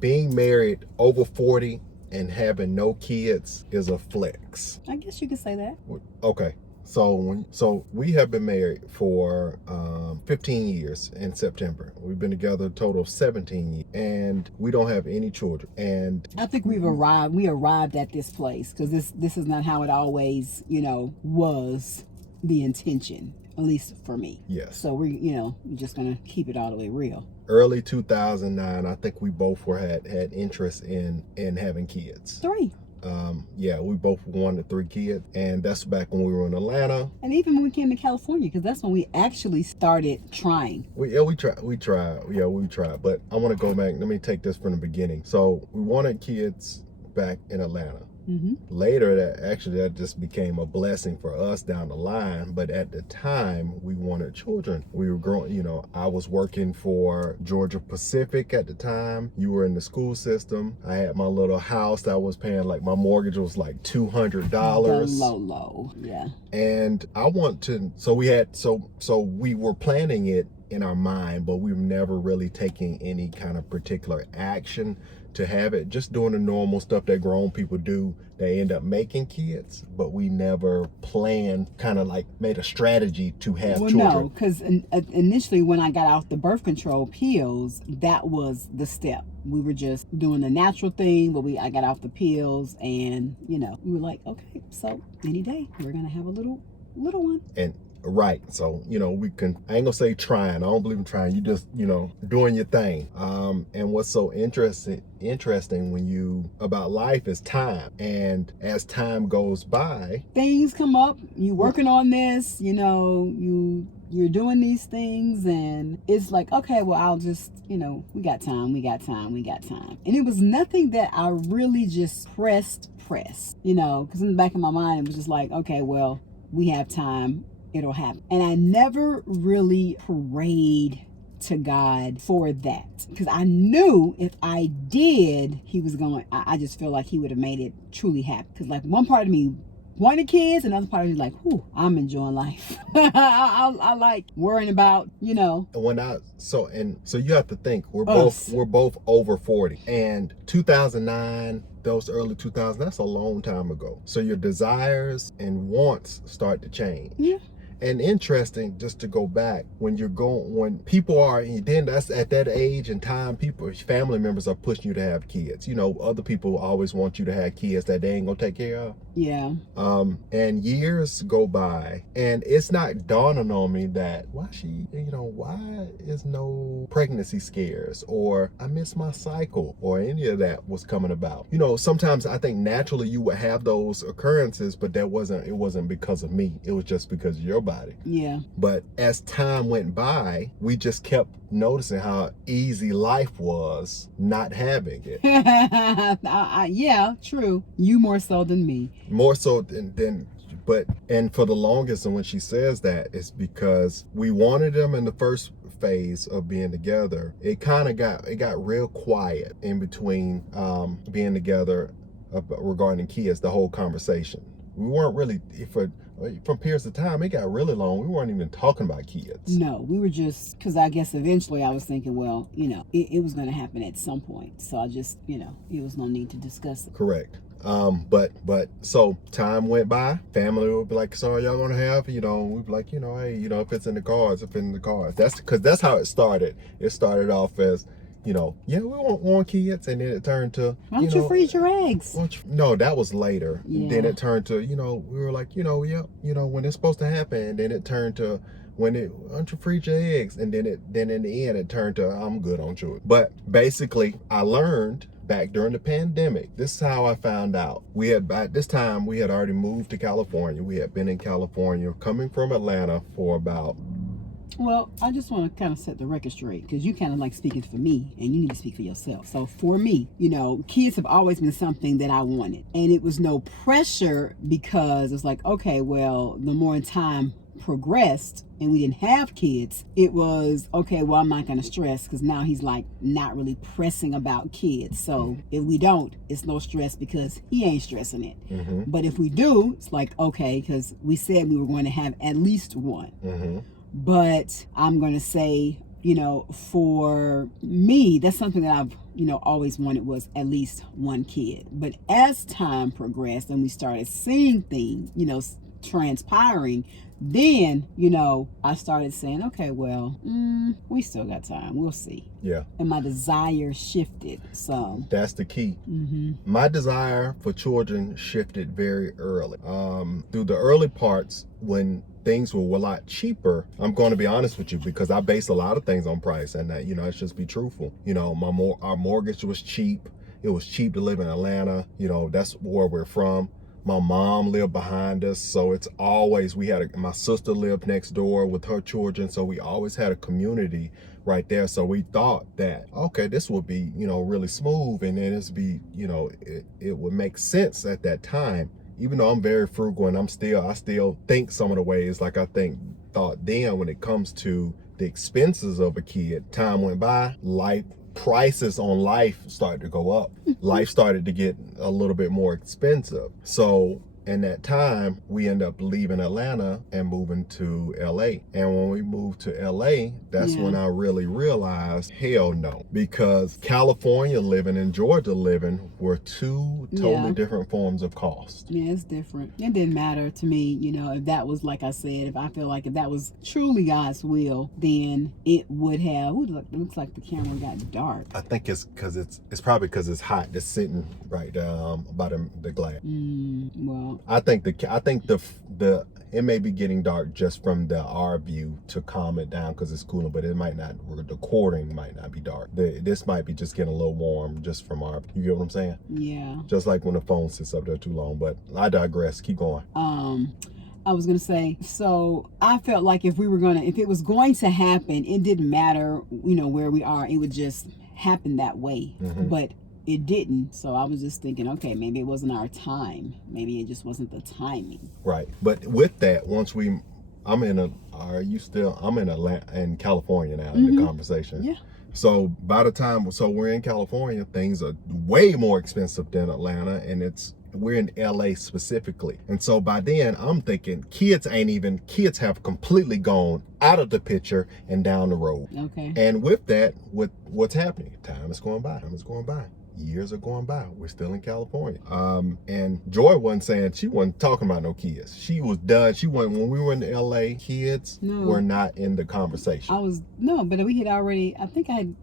being married over 40 and having no kids is a flex. I guess you could say that. Okay. So we have been married for 15 years in September. We've been together a total of 17 years, and we don't have any children. And I think we arrived at this place because this is not how it always, was the intention, at least for me. Yes. So we're just gonna keep it all the way real. Early 2009, I think we both had interest in having kids. 3. We both wanted 3 kids, and that's back when we were in Atlanta. And even when we came to California, because that's when we actually started trying. We tried. But I want to go back. Let me take this from the beginning. So we wanted kids back in Atlanta. Mm-hmm. Later, that just became a blessing for us down the line. But at the time, we wanted children. We were growing, I was working for Georgia Pacific at the time. You were in the school system. I had my little house that I was paying, like my mortgage was like $200. The low, yeah. And so we were planning it in our mind, but we were never really taking any kind of particular action to have it, just doing the normal stuff that grown people do. They end up making kids, but we never planned, kind of like made a strategy to have children. No, because initially when I got off the birth control pills, that was the step. We were just doing the natural thing, but I got off the pills, and we were like, okay, so any day we're gonna have a little one. And right, so we can, I ain't gonna say trying, I don't believe in trying, you just doing your thing. And what's so interesting about life is time. And as time goes by, things come up, you working on this, you're doing these things, and it's like, okay, well, I'll just, we got time. And it was nothing that I really just pressed, because in the back of my mind, it was just like, okay, well, we have time, it'll happen. And I never really prayed to God for that, because I knew if I did, he was going, I just feel like he would have made it truly happy. Because like one part of me wanted kids, and another part of me like, whew, I'm enjoying life. I like worrying about, so you have to think, we're both over 40, and 2009, those early 2000s, that's a long time ago. So your desires and wants start to change. Yeah. And interesting, just to go back, when people are, then that's at that age and time, family members are pushing you to have kids. Other people always want you to have kids that they ain't gonna take care of. Yeah. And years go by, and it's not dawning on me that why is no pregnancy scares, or I miss my cycle, or any of that was coming about. Sometimes I think naturally you would have those occurrences, but it wasn't because of me. It was just because of your body. Yeah. But as time went by, we just kept noticing how easy life was not having it. Yeah, true. You more so than me. More so and for the longest, and when she says that, it's because we wanted them in the first phase of being together. It got real quiet in between being together regarding kids, the whole conversation. We weren't really, from periods of time, it got really long. We weren't even talking about kids. No, we were just, because I guess eventually I was thinking, well, it was going to happen at some point. So I just, it was no need to discuss it. Correct. But so time went by, family would be like, so are y'all gonna have, we'd be like, hey, if it's in the cards, that's how it started. It started off as, we want kids, and then it turned to, why don't you freeze your eggs? No, that was later. Yeah. Then it turned to, we were like, when it's supposed to happen, and then it turned to, why don't you freeze your eggs? And then in the end, it turned to, I'm good on children. But basically, I learned back during the pandemic, this is how I found out. By this time, we had already moved to California. We had been in California, coming from Atlanta for about... Well, I just want to kind of set the record straight, because you kind of like speaking for me, and you need to speak for yourself. So for me, kids have always been something that I wanted, and it was no pressure, because it's like, okay, well, the more time progressed and we didn't have kids, it was okay, well, I'm not going to stress, because now he's like not really pressing about kids. So if we don't, it's no stress, because he ain't stressing it. Mm-hmm. But if we do, it's like, okay, because we said we were going to have at least one. Mm-hmm. But I'm going to say, for me, that's something that I've always wanted was at least one kid. But as time progressed and we started seeing things, transpiring, then, I started saying, okay, well, we still got time. We'll see. Yeah. And my desire shifted some. That's the key. Mm-hmm. My desire for children shifted very early. Through the early parts when things were a lot cheaper, I'm going to be honest with you, because I base a lot of things on price, and that, let's just be truthful. Our mortgage was cheap. It was cheap to live in Atlanta. That's where we're from. My mom lived behind us, so it's always, my sister lived next door with her children, so we always had a community right there. So we thought that, okay, this would be, really smooth, and then it would make sense at that time. Even though I'm very frugal and I still think some of the ways like thought then when it comes to the expenses of a kid. Time went by, prices on life started to go up. Life started to get a little bit more expensive. So in that time, we ended up leaving Atlanta and moving to LA. And when we moved to LA, that's when I really realized, hell no. Because California living and Georgia living were two totally different forms of cost. Yeah, it's different. It didn't matter to me, if that was, like I said, if I feel like if that was truly God's will, then it would have, it looks like the camera got dark. I think it's because it's probably because it's hot. It's sitting right by the glass. Well, I think the it may be getting dark just from our view to calm it down because it's cooling, but it might not. The recording might not be dark. This might be just getting a little warm just from our. You get what I'm saying? Yeah. Just like when the phone sits up there too long. But I digress. Keep going. I was gonna say, so I felt like if it was going to happen, it didn't matter, where we are. It would just happen that way. Mm-hmm. But it didn't. So I was just thinking, okay, maybe it wasn't our time. Maybe it just wasn't the timing. Right. But with that, I'm in California now in the conversation. Yeah. So by the time, we're in California, things are way more expensive than Atlanta, and we're in LA specifically. And so by then I'm thinking kids have completely gone out of the picture and down the road. Okay. And with that, what's happening? Time is going by. Years are going by. We're still in California. And Joy she wasn't talking about no kids. She was done. When we were in LA, kids were not in the conversation. But we had already,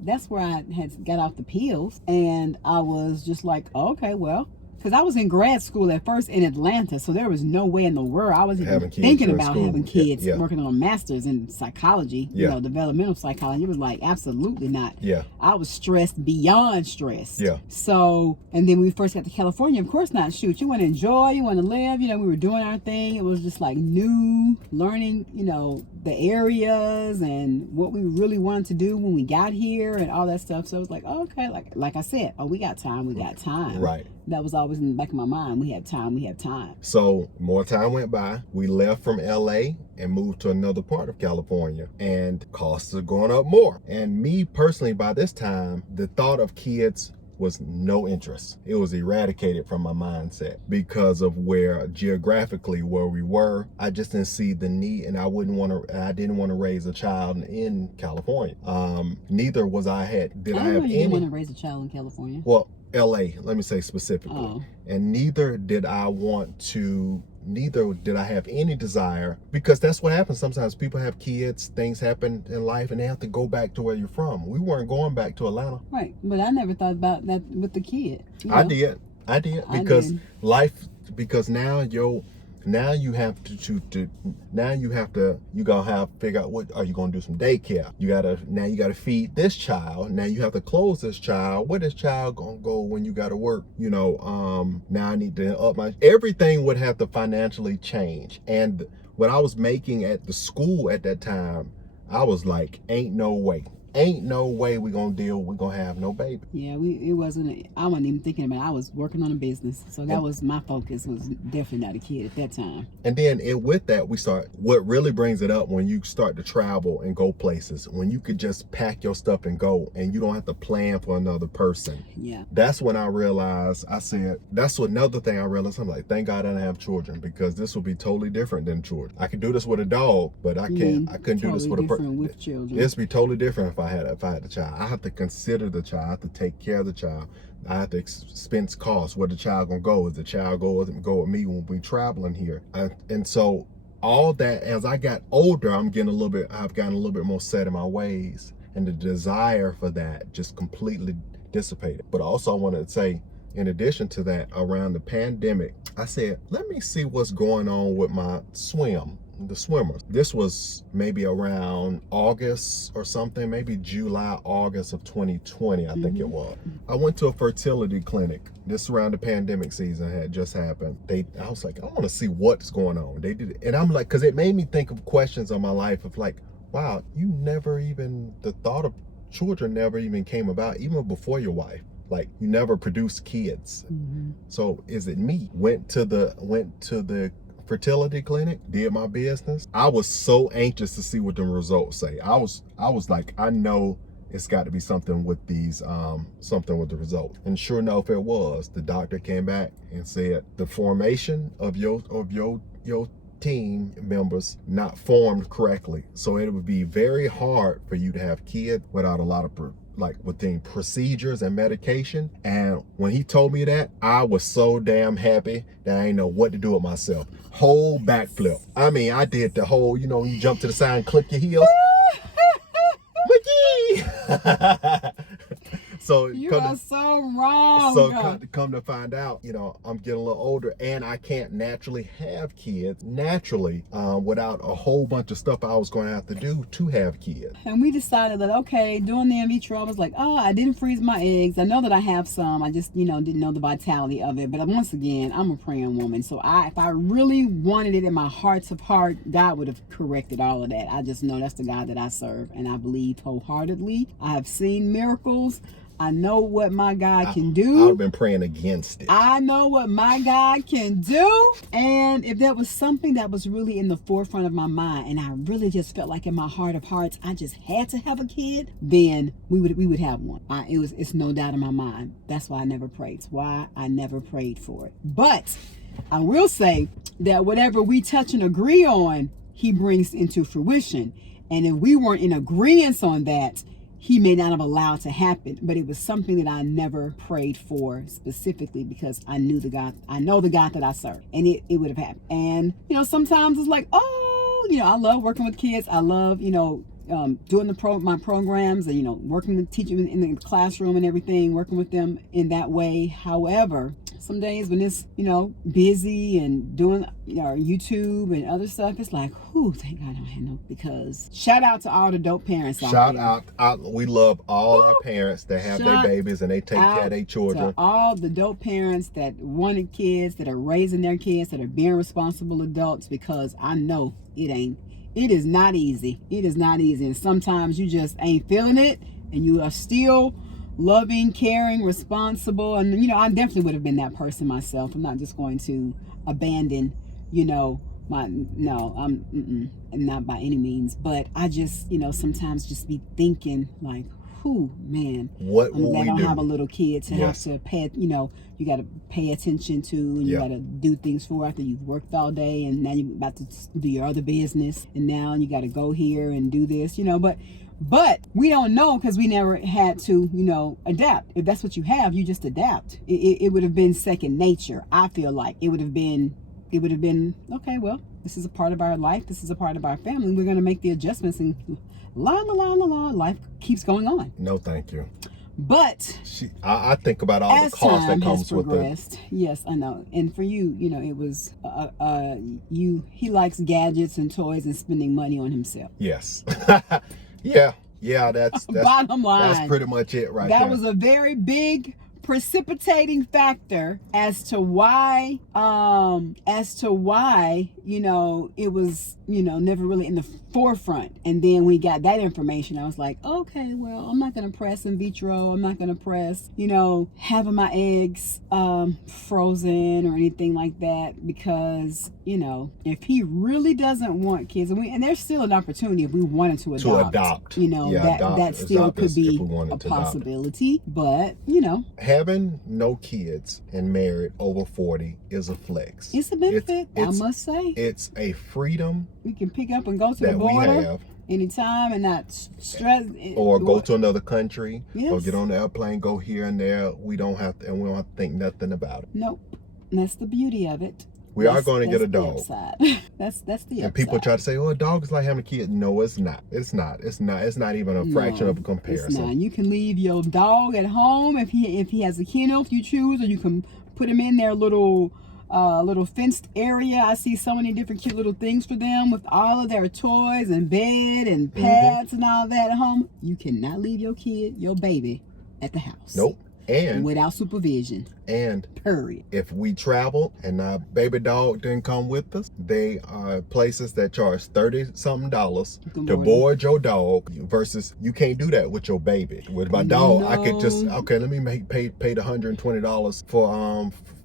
that's where I had got off the pills. And I was just like, okay, well, because I was in grad school at first in Atlanta, so there was no way in the world I was even thinking about having kids, working on a master's in psychology, developmental psychology. It was like, absolutely not. Yeah. I was stressed beyond stressed. Yeah. So, and then when we first got to California, of course not. Shoot, you want to enjoy, you want to live, we were doing our thing. It was just like new, learning, the areas and what we really wanted to do when we got here and all that stuff. So it was like, oh, okay, like I said, we got time. Right. That was always in the back of my mind. We have time. So more time went by. We left from LA and moved to another part of California, and costs are going up more. And me personally, by this time, the thought of kids was no interest. It was eradicated from my mindset because of geographically where we were. I just didn't see the need, and I didn't want to raise a child in California. Neither was I had. Did I have any? You didn't want to raise a child in California? Well, LA, let me say specifically. Oh. And neither did I have any desire, because that's what happens. Sometimes people have kids, things happen in life, and they have to go back to where you're from. We weren't going back to Atlanta. Right. But I never thought about that with the kid. I did because now you have to figure out what are you going to do, some daycare. You gotta feed this child. Now you have to clothe this child. Where this child gonna go when you gotta work? Now I need to up everything would have to financially change. And what I was making at the school at that time, I was like, ain't no way we're gonna have no baby. Yeah, I wasn't even thinking about it. I was working on a business, so that was my focus, was definitely not a kid at that time. And then with that, what really brings it up when you start to travel and go places, when you could just pack your stuff and go, and you don't have to plan for another person. Yeah. That's when I realized, that's another thing I realized. I'm like, thank God I don't have children, because this will be totally different than children. I could do this with a dog, but I couldn't do this with a person. With children. This would be totally different if I had a child. I have to consider the child. I have to take care of the child. I have to expense costs. Where the child gonna go? Is the child go with me when we traveling here? And so all that, as I got older, I've gotten a little bit more set in my ways, and the desire for that just completely dissipated. But also I wanted to say, in addition to that, around the pandemic, I said, let me see what's going on with my the swimmers. This was maybe around August or something, maybe July, August of 2020, I think it was. I went to a fertility clinic. This around the pandemic season had just happened. I was like, I want to see what's going on. They did it. And I'm like, because it made me think of questions of my life of like, wow, the thought of children never even came about, even before your wife. Like, you never produced kids. So is it me? Went to the fertility clinic, did my business. I was so anxious to see what the results say. I was like, I know it's got to be something with these, something with the result. And sure enough, it was. The doctor came back and said the formation of your team members not formed correctly. So it would be very hard for you to have kids without a lot of within procedures and medication. And when he told me that, I was so damn happy that I didn't know what to do with myself. Whole backflip. I mean, I did the whole, you jump to the side and click your heels. So you are so wrong. So come to find out, I'm getting a little older, and I can't naturally have kids without a whole bunch of stuff I was going to have to do to have kids. And we decided that, okay, doing the in vitro, I was like, I didn't freeze my eggs. I know that I have some. I just, didn't know the vitality of it. But once again, I'm a praying woman. So if I really wanted it in my hearts of heart, God would have corrected all of that. I just know that's the God that I serve, and I believe wholeheartedly. I have seen miracles. I know what my God can do. I've been praying against it. I know what my God can do. And if there was something that was really in the forefront of my mind, and I really just felt like in my heart of hearts, I just had to have a kid, then we would have one. It's no doubt in my mind. That's why I never prayed. It's why I never prayed for it. But I will say that whatever we touch and agree on, He brings into fruition. And if we weren't in agreement on that, He may not have allowed to happen, but it was something that I never prayed for specifically, because I know the God that I serve, and it would have happened. And, sometimes it's like, I love working with kids. I love, doing my programs and, working with teaching in the classroom and everything, working with them in that way. However, some days when it's, busy and doing YouTube and other stuff, it's like, thank God I don't have no, because shout out to all the dope parents out there. We love all our parents that have their babies and they take care of their children. To all the dope parents that wanted kids, that are raising their kids, that are being responsible adults, because I know it is not easy. It is not easy. And sometimes you just ain't feeling it, and you are still loving, caring, responsible. And, I definitely would have been that person myself. I'm not just going to abandon, I'm not by any means. But I just, sometimes just be thinking like, man, what will I we don't do? have a little kid to have to pay, you got to pay attention to, and you got to do things for after you've worked all day, and now you're about to do your other business, and now you got to go here and do this, but we don't know, because we never had to, adapt. If that's what you have, you just adapt. It would have been second nature. I feel like it would have been, okay, well, this is a part of our life. This is a part of our family. We're going to make the adjustments, and life keeps going on. No, thank you. But I think about all the cost that comes with it. Yes, I know. And for you, it was he likes gadgets and toys and spending money on himself. Yes. Yeah, that's bottom line. That's pretty much it right there. That was a very big precipitating factor as to why it was never really in the forefront. And then we got that information, I was like, okay, well, I'm not gonna press in vitro, I'm not gonna press having my eggs frozen or anything like that, because if he really doesn't want kids, and there's still an opportunity if we wanted to adopt. Adopt that still could be a possibility, but having no kids and married over 40 is a flex. It's a benefit, I must say. It's a freedom We can pick up and go to the that we border have. anytime and not stress. Or go to another country, Yes. or get on the airplane, go here and there. We don't have to think nothing about it. Nope. That's the beauty of it. We are going to get a dog. That's the upside. And people try to say, "Oh, a dog is like having a kid." No, it's not. It's not. It's not even a fraction of a comparison. It's not. You can leave your dog at home if he has a kennel if you choose, or you can put him in their little fenced area. I see so many different cute little things for them with all of their toys and bed and pads and all that at home. You cannot leave your baby at the house. Nope. And without supervision. And period. If we travel and our baby dog didn't come with us, they are places that charge $30-something to board your dog, versus you can't do that with your baby. With my dog, I could just, okay, let me pay the $120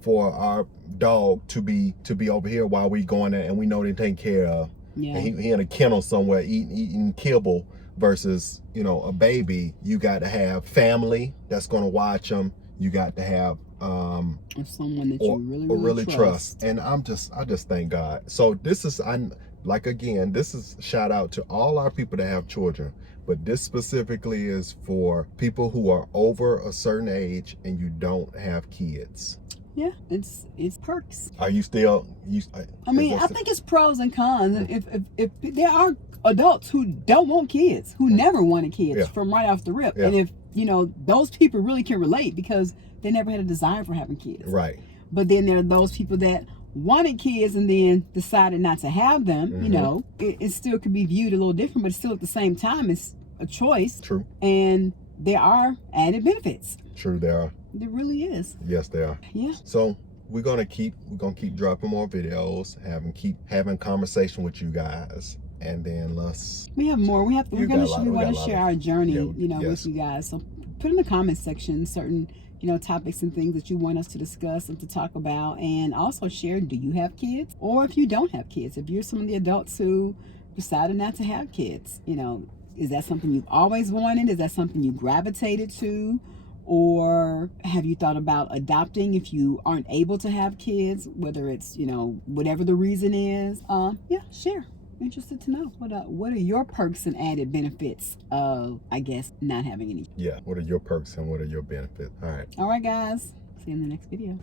for our dog to be over here while we going there, and we know they taking care of. Yeah. And he in a kennel somewhere eating kibble. Versus, a baby, you got to have family that's going to watch them. You got to have someone that you really trust. And I just thank God. So this is, this is a shout out to all our people that have children, but this specifically is for people who are over a certain age and you don't have kids. Yeah, it's perks. Are you still? I think it's pros and cons. If there are adults who don't want kids, who never wanted kids from right off the rip, and if those people really can relate because they never had a desire for having kids. Right. But then there are those people that wanted kids and then decided not to have them. It still could be viewed a little different, but still at the same time it's a choice. True. And there are added benefits. True, there are. There really is. Yes, there are. Yeah. So we're gonna keep dropping more videos, keep having conversation with you guys, and then we have more. We want to share our journey, with you guys. So put in the comment section certain topics and things that you want us to discuss and to talk about, and also share. Do you have kids, or if you don't have kids, if you're some of the adults who decided not to have kids, is that something you've always wanted? Is that something you gravitated to? Or have you thought about adopting if you aren't able to have kids, whether it's, whatever the reason is? Share. Interested to know. What are your perks and added benefits of, not having any? Yeah, what are your perks and what are your benefits? All right. All right, guys. See you in the next video.